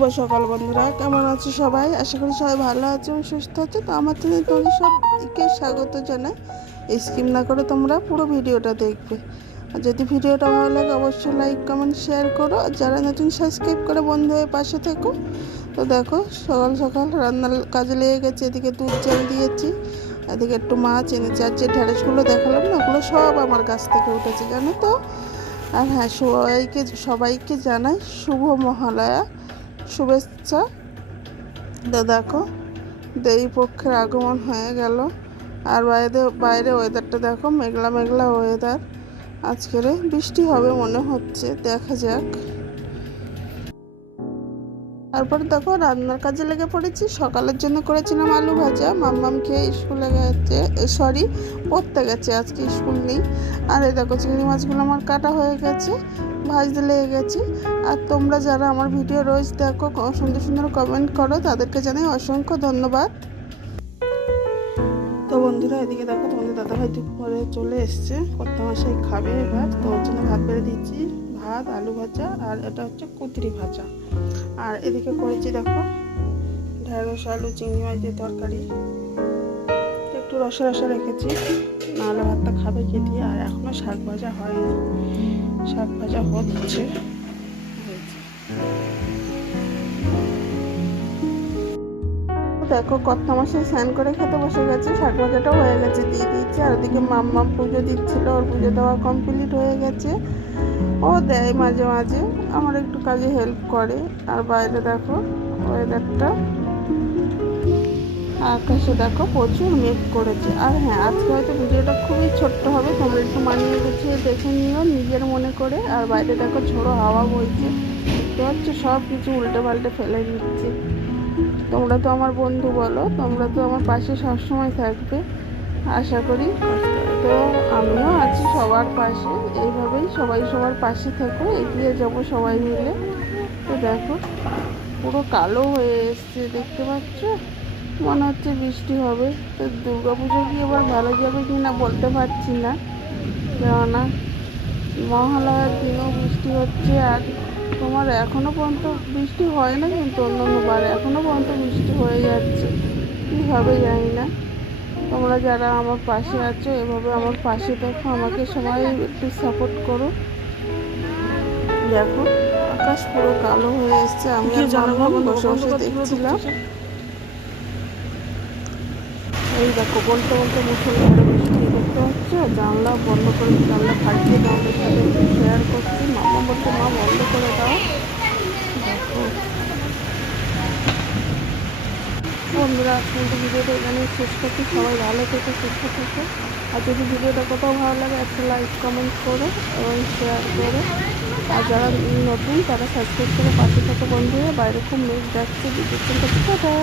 শুভ সকাল বন্ধুরা, কেমন আছো সবাই? আশা করি সবাই ভালো আছে এবং সুস্থ আছে। তো আমার চ্যানেলে তোমাদের সবাইকে স্বাগত জানাই। স্কিম না করে তোমরা পুরো ভিডিওটা দেখবে। আর যদি ভিডিওটা ভালো লাগে, অবশ্যই লাইক কমেন্ট শেয়ার করো। আর যারা নতুন সাবস্ক্রাইব করে বন্ধু হয়ে পাশে থেকো, তো দেখো, সকাল সকাল রান্নার কাজে লেগে গেছে। এদিকে দুধ চাল দিয়েছি, এদিকে একটু মাছ এনেছি। আর যে ঢ্যাঁড়সগুলো দেখালাম না, ওগুলো সব আমার গাছ থেকে উঠেছে, জানো তো? আর হ্যাঁ সবাইকে সবাইকে জানাই শুভ মহালয়া। শুভেচ্ছা। তো দেখো দেবী পক্ষের আগমন হয়ে গেল। আর বাইরে বাইরে ওয়েদারটা দেখো, মেঘলা মেঘলা ওয়েদার আজকের বৃষ্টি হবে মনে হচ্ছে, দেখা যাক। তারপর দেখো, রান্নার কাজে লেগে পড়েছি, সকালের জন্য করেছিলাম আলু ভাজা। মাম্মাম খেয়ে স্কুলে গেছে সরি পড়তে গেছে, আজকে স্কুল নেই। আর এই দেখো, চিংড়ি মাছগুলো আমার কাটা হয়ে গেছে। ভাজতে লেগে গেছি। আর তোমরা যারা আমার ভিডিও রোজ দেখো সুন্দর সুন্দর কমেন্ট করো। তাদেরকে জানাই অসংখ্য ধন্যবাদ। তো বন্ধুরা, এদিকে দেখো, তোমাদের দাদা দাদাভাই দুপুরে চলে এসছে। কর্তা মশাই খাবে এবার। তো ওর জন্য ভাত বেড়ে দিচ্ছি ভাত, আলু ভাজা, আর এটা হচ্ছে কুতরি ভাজা। আর এদিকে করেছি দেখো ঢেঁড়স আলু, চিংড়ি মাছ দিয়ে তরকারি। একটু রসা রসা রেখেছি। নাহলে ভাতটা খাবে কে দিয়ে? আর এখনও শাক ভাজা হয়নি। শাক ভাজা হচ্ছে। দেখো কর্তা মাসে স্নান করে খেতে বসে গেছে, শাক ভাজাটাও হয়ে গেছে, দিয়ে দিচ্ছে আর ওদিকে মাম্মা পুজো দিচ্ছিল, ওর পুজো দেওয়া কমপ্লিট হয়ে গেছে। ও দেয় মাঝে মাঝে, আমার একটু কাজে হেল্প করে। আর বাইরে দেখো ওয়েদারটা আকাশে দেখো প্রচুর মেঘ করেছে। আর হ্যাঁ আজকে হয়তো ভিডিওটা খুবই ছোট্ট হবে, তোমরা একটু মানিয়ে গুছিয়ে দেখে নিও নিজের মনে করে। আর বাইরে দেখো ঝোড়ো হাওয়া বইছে, দেখতে পাচ্ছ? সব কিছু উল্টে পাল্টে ফেলে দিচ্ছে। তোমরা তো আমার বন্ধু বলো, তোমরা তো আমার পাশে সবসময় থাকবে, আশা করি। তো আমিও আছি সবার পাশে, এইভাবেই সবাই সবার পাশে থেকো, এগিয়ে যাব সবাই মিলে। তো দেখো, পুরো কালো হয়ে এসছে, দেখতে পাচ্ছ? মনে হচ্ছে বৃষ্টি হবে। তো দুর্গা পুজো কি এবার ভালো যাবে কি না বলতে পারছি না। কেননা মহালয়ার দিনেও বৃষ্টি হচ্ছে আর তোমার এখনও পর্যন্ত বৃষ্টি হয় না কিন্তু অন্য অন্য বারে এখনও পর্যন্ত বৃষ্টি হয়ে যাচ্ছে। কীভাবে জানি না। তোমরা যারা আমার পাশে আছো এভাবে আমার পাশে দেখো আমাকে সবাই একটু সাপোর্ট করো। দেখো আকাশ পুরো কালো হয়ে এসছে আমি বসে বসে দেখছিলাম। এই দেখো, বলতে বলতে মুখের ঘরে বৃষ্টি হচ্ছে? জানলা বন্ধ করে জানলা ফাটিয়ে তোমাদের সাথে শেয়ার করছি। মামা বলছে, মা, বন্ধ করে দাও। দেখো। বন্ধুরা কিন্তু ভিডিওটা এখানে শেষ করছি। সবাই ভালো থেকে, সুস্থ থেকে। আর যদি ভিডিওটা কোথাও ভালো লাগে, একটা লাইক কমেন্ট করো এবং শেয়ার করো। আর যারা নতুন, তারা সাবস্ক্রাইব করে পাশে থাকা বন্ধু হয়ে বাইরে খুব মেঘ যাচ্ছে বিদ্যুৎ টাটা!